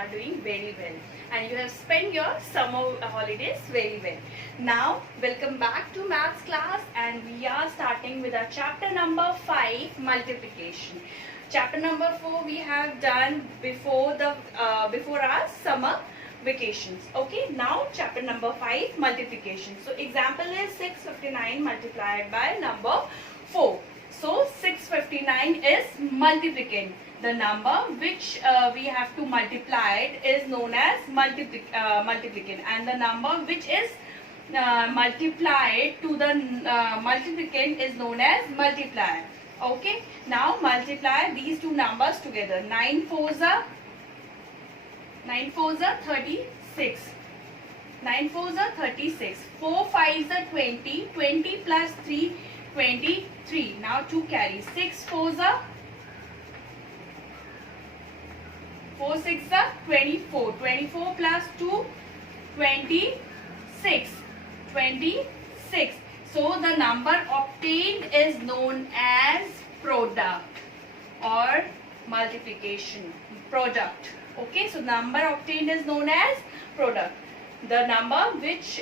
are doing very well and you have spent your summer holidays very well. Now, welcome back to maths class, and we are starting with our chapter number 5, multiplication. Chapter number 4 we have done before our summer vacations. Okay, now chapter number 5, multiplication. So example is 659 multiplied by number 4. So 659 is multiplicand. The number which we have to multiply is known as multiplicand, and the number which is multiplied to the multiplicand is known as multiplier. Okay, now multiply these two numbers together. 9 fours are 36. 9 fours are 36. 4 fives are 20. 20 plus 3, 23. Now 2 carry. 6 fours are 4 6 are 24. 24 plus 2, 26. 26. So the number obtained is known as product or multiplication product. Okay, so number obtained is known as product. The number which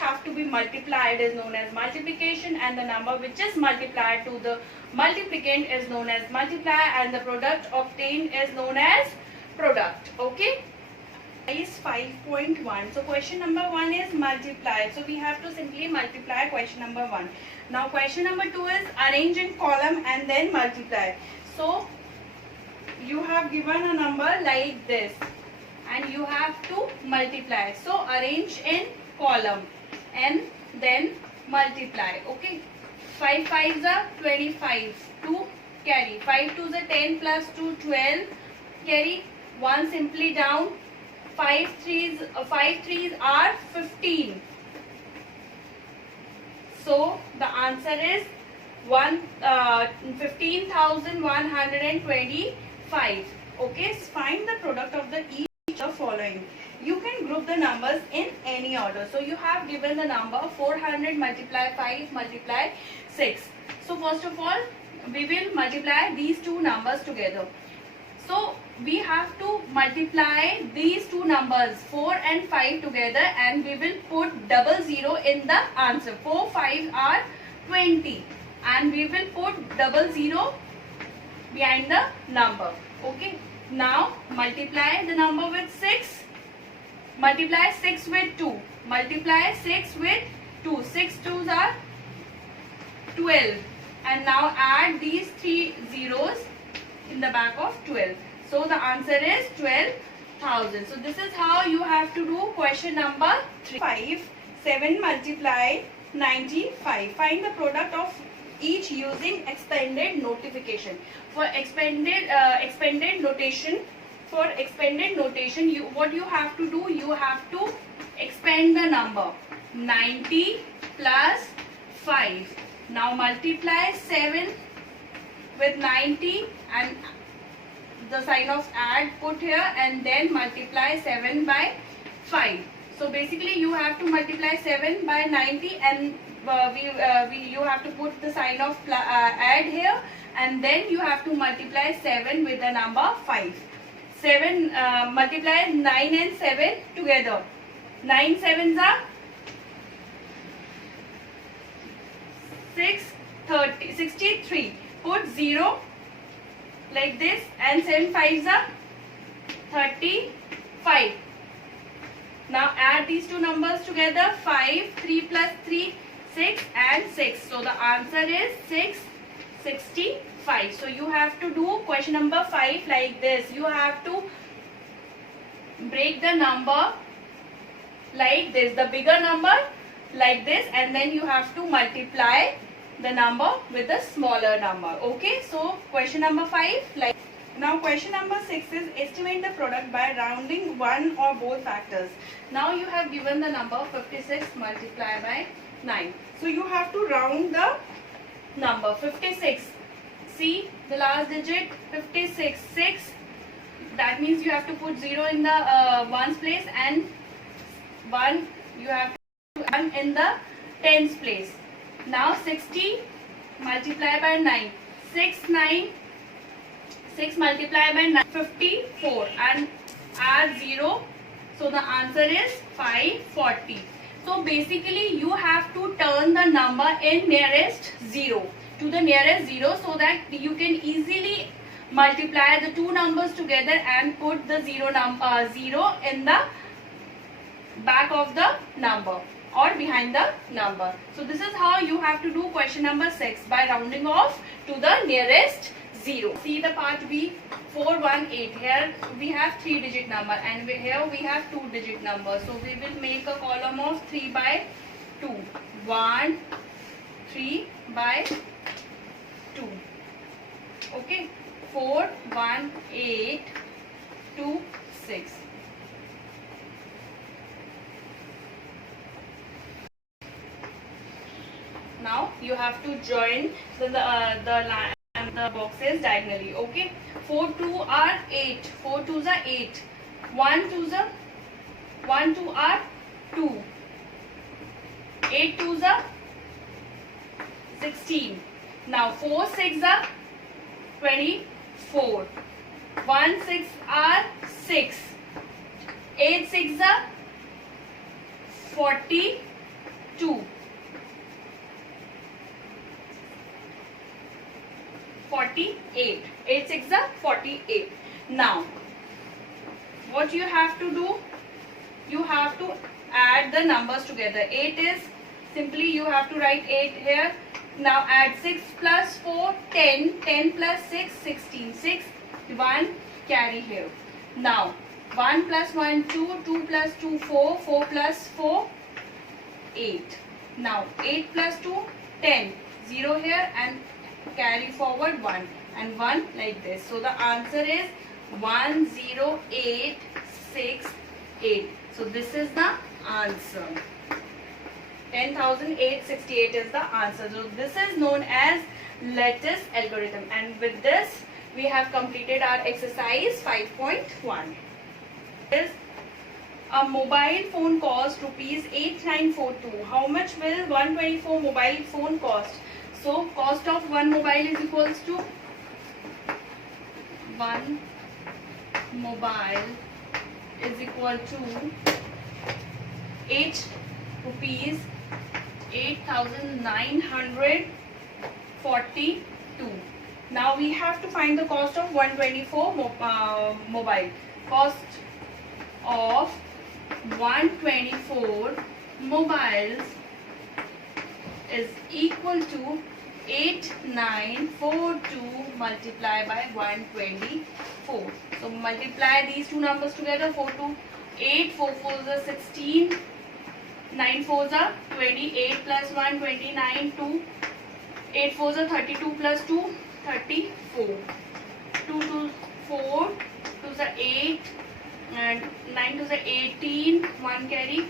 have to be multiplied is known as multiplication, and the number which is multiplied to the multiplicand is known as multiplier, and the product obtained is known as product. Okay, is 5.1. So question number 1 is multiply. So we have to simply multiply question number 1. Now question number 2 is arrange in column and then multiply. So you have given a number like this and you have to multiply. So arrange in column and then multiply. Okay, 5 fives are 25. 2 carry. 5 twos are 10 plus 2, 12. Carry 1 simply down. 5 threes are 15. So the answer is 15,125. Okay, find the product of the each of following. You can group the numbers in any order. So you have given the number 400 multiply 5 multiply 6. So first of all, we will multiply these two numbers together. So we have to multiply these two numbers 4 and 5 together, and we will put 00 in the answer. 4 5 are 20, and we will put 00 behind the number. Okay, now multiply the number with 6. Multiply 6 with 2. Multiply 6 with 2. 6 twos are 12, and now add these 3 zeros in the back of 12. So the answer is 12,000. So this is how you have to do question number 3. 7 multiply 95. Find the product of each using expanded notification. For expanded notation, what you have to do, you have to expand the number 90 plus 5. Now multiply 7 with 90 and the sign of add put here, and then multiply 7 by 5. So basically you have to multiply 7 by 90, and you have to put the sign of add here, and then you have to multiply 7 with the number 5. 7 multiply 9 and 7 together. 9 sevens are 63. Put 0 like this, and 7 fives are 35. Now add these two numbers together. 5, 3 plus 3, 6 and 6. So the answer is 665. So you have to do question number 5 like this. You have to break the number like this, the bigger number like this, and then you have to multiply the number with the smaller number. Okay, so question number 5 like. Now question number 6 is estimate the product by rounding one or both factors. Now you have given the number 56 multiplied by 9. So you have to round the number 56. See the last digit 56, 6. That means you have to put 0 in the ones place, and 1 you have to put 1 in the tens place. Now 60 multiply by 9. 6 9 6 multiplied by 9, 54 and add 0. So the answer is 540. So basically you have to turn the number in nearest 0 to the nearest 0 so that you can easily multiply the two numbers together and put the 0 in the back of the number or behind the number. So this is how you have to do question number 6 by rounding off to the nearest 0. See the part B, 418. Here we have 3-digit number and here we have 2-digit number. So we will make a column of 3 by 2. 1, 3 by 2. Okay. 4, 1, 8, 2, 6. Now you have to join the line and the boxes diagonally. Okay. 4 2 are 8. 4 2s are 8. 1 2 are 2. 8 2s are 16. Now 4 6 are 24. 1 6 are 6. 8 6 are 42. 48. 8 6 are 48. Now what you have to do, you have to add the numbers together. 8 is simply you have to write 8 here. Now add 6 plus 4 10, 10 plus 6 16, 6 1 carry here. Now 1 plus 1 2, 2 plus 2 4, 4 plus 4 8. Now 8 plus 2 10, 0 here and carry forward 1 and 1 like this. So the answer is 10868. So this is the answer. 10,868 is the answer. So this is known as lattice algorithm, and with this we have completed our exercise 5.1. Is a mobile phone cost rupees 8942. How much will 124 mobile phone cost? So cost of one mobile is equals to one mobile is equal to 8 rupees 8,942. Now we have to find the cost of 124 mobile. Cost of 124 mobiles is equal to 8942 multiplied by 124. So multiply these two numbers together. 4 to 8, 4 4s are 16, 9 4s are 28 plus 1 29, 2 8 4s are 32 plus 2 34, 2 2 4, 2s are 8 and 9 2s are 18, 1 carry,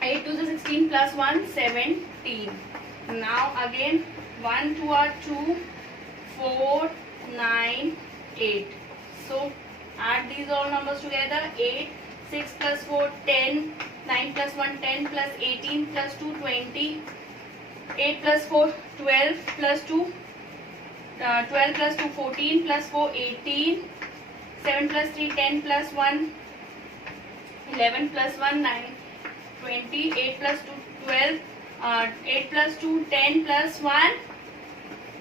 8 2s are 16 plus 1 17. Now again 1 2 are 2, 4 9 8. So add these all numbers together. 8 6 plus 4 10, 9 plus 1 10 plus 18 plus 2 20, 8 plus 4 12 plus 2 12 plus 2 14 plus 4 18, 7 plus 3 10 plus 1 11 plus 1 9 20, 8 plus 2 12, 8 plus 2 10 plus 1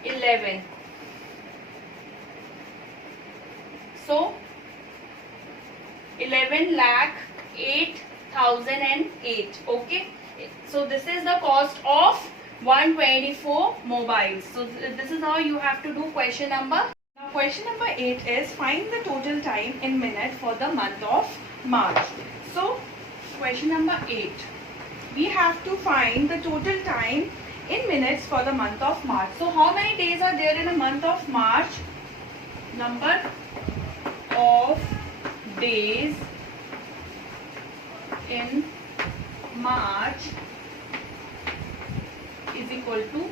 11. So 11 lakh 8,008. Okay. So this is the cost of 124 mobiles. So this is how you have to do question number. Now question number 8 is find the total time in minute for the month of March. So question number 8. We have to find the total time in minutes for the month of March. So how many days are there in a month of March? Number of days in March is equal to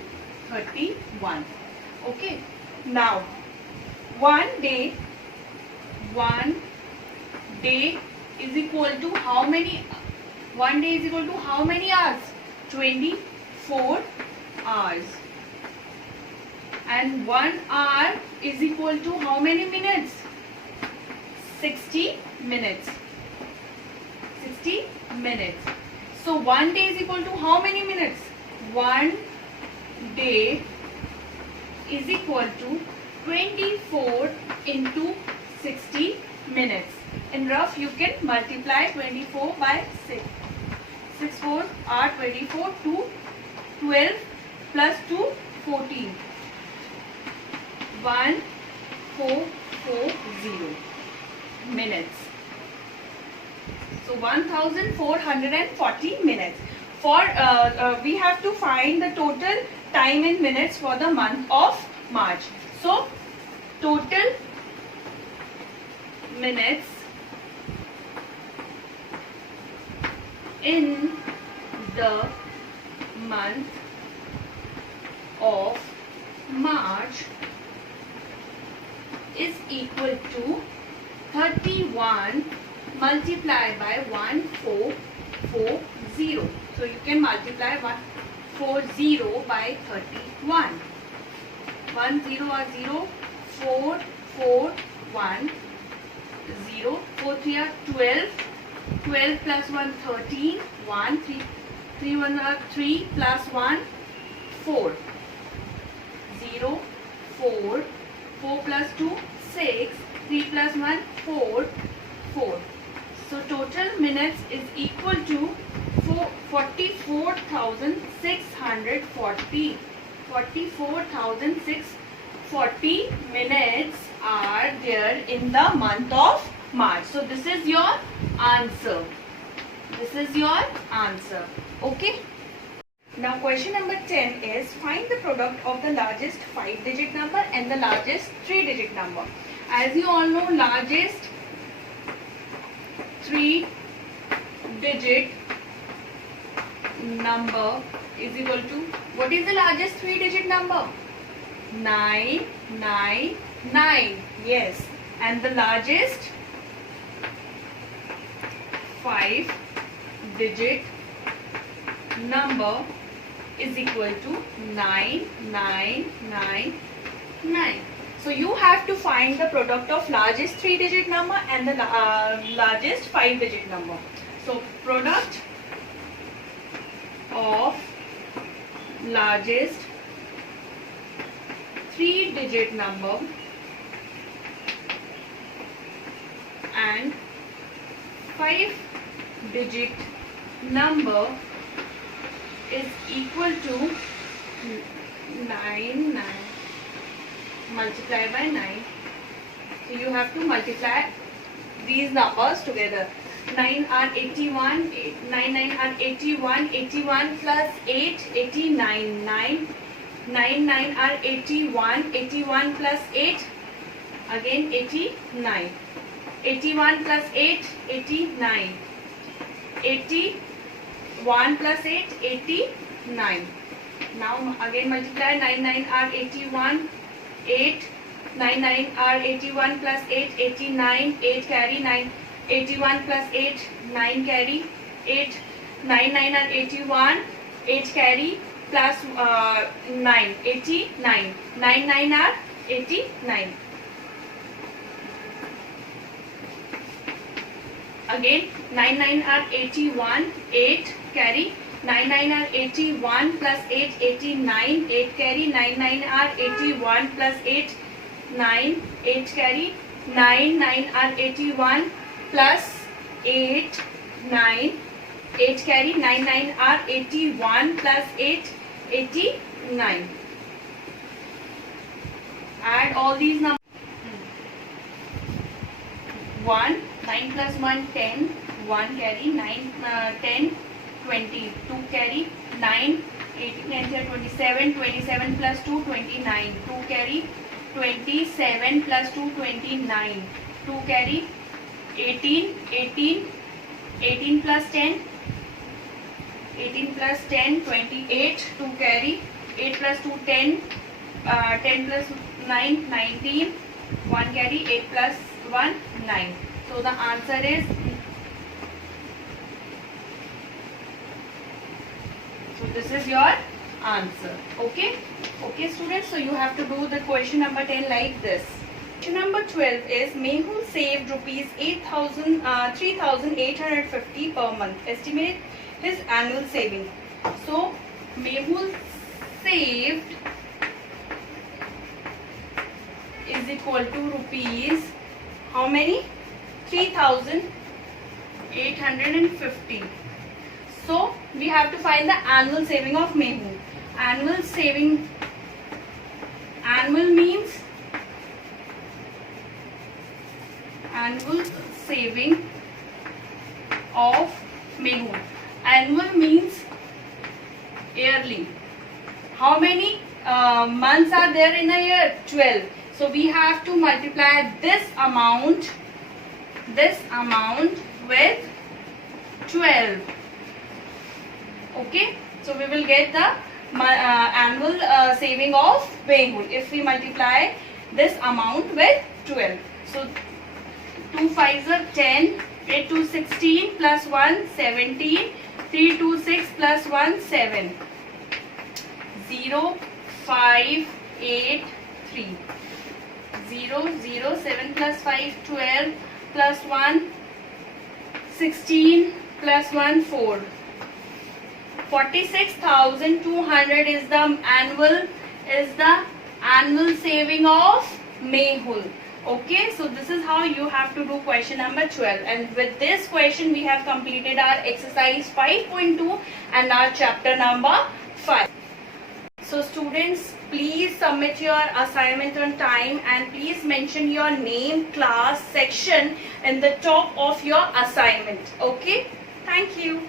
31. Okay. Now one day is equal to how many? One day is equal to how many hours? 24 hours. and 1 hour is equal to how many minutes? 60 minutes. 60 minutes. So 1 day is equal to how many minutes? 1 day is equal to 24 into 60 minutes. In rough, you can multiply 24 by 6. 6 4 are 24, 2 12 plus 2 14. 1440 minutes. So 1440 minutes. For we have to find the total time in minutes for the month of March. So total minutes in the month of March is equal to 31 multiplied by 1440. So you can multiply 140 by 31. 1 0 are 0, 4 4 1 0, 4 3 are 12, 12 plus 1 13, 1 3 3 1 are 3 plus 1 4, 0 4, 4 plus 2 6, 3 plus 1 4, 4. So total minutes is equal to 44,640. 44,640 minutes are there in the month of March. So this is your answer. This is your answer. Okay. Now question number 10 is find the product of the largest 5-digit number and the largest 3-digit number. As you all know, largest 3-digit number is equal to, what is the largest 3-digit number? 999. Yes. And the largest 5-digit number is equal to 9999. So you have to find the product of largest 3-digit number and the largest 5-digit number. So product of largest 3-digit number and 5-digit number is equal to 99 multiplied by 9. So you have to multiply these numbers together. 9 are 81, 9 are 81, 81 plus 8, 89, 9 are 81, 81 plus 8, again 89, 81 plus 8, 89, 81 plus 8, 89. Now again multiply, 9 are 81, 8, 9 are 81 plus 8, 89, 8 carry 9, 81 plus 8, 9 carry 8, 9 are 81, 8 carry plus 9, 89, 9 are 89. Again 9 are 81, 8 carry, 9 are 81 plus 8, 89, 8 carry, 9 are 81 plus 8, 9, 8 carry, 9 are 81 plus 8, 9, 8 carry, 9 are 81 plus 8, 89. Add all these numbers. 1, 9 plus 1, 10, 1 carry, 9, 10, 20, 2 carry, 9, 18, 9, 27, 27 plus 2, 29, 2 carry, 27 plus 2, 29, 2 carry, 18, 18 plus 10, 18 plus 10, 28, 2 carry, 8 plus 2, 10, 10 plus 9, 19, 1 carry, 8 plus 1, 9. So the answer is, so this is your answer. Okay students, so you have to do the question number 10 like this. Question number 12 is Mehul saved rupees 3,850 per month. Estimate his annual saving. So Mehul saved is equal to rupees how many? 3,850. So we have to find the annual saving of Mehul. Annual saving, annual means annual saving of Mehul. Annual means yearly. How many months are there in a year? 12. So we have to multiply this amount with 12. Okay, so we will get the annual saving of Mehul if we multiply this amount with 12. So 2 5s are 10, 8 2 16 plus 1 17, 3 2 6 plus 1 7, 0 5 8 3, 0 0 7 plus 5 12 plus 1 16 plus 1 4. 46,200 is the annual saving of Mehul. Okay, so this is how you have to do question number 12, and with this question we have completed our exercise 5.2 and our chapter number 5. So students, please submit your assignment on time and please mention your name, class, section in the top of your assignment. Okay, thank you.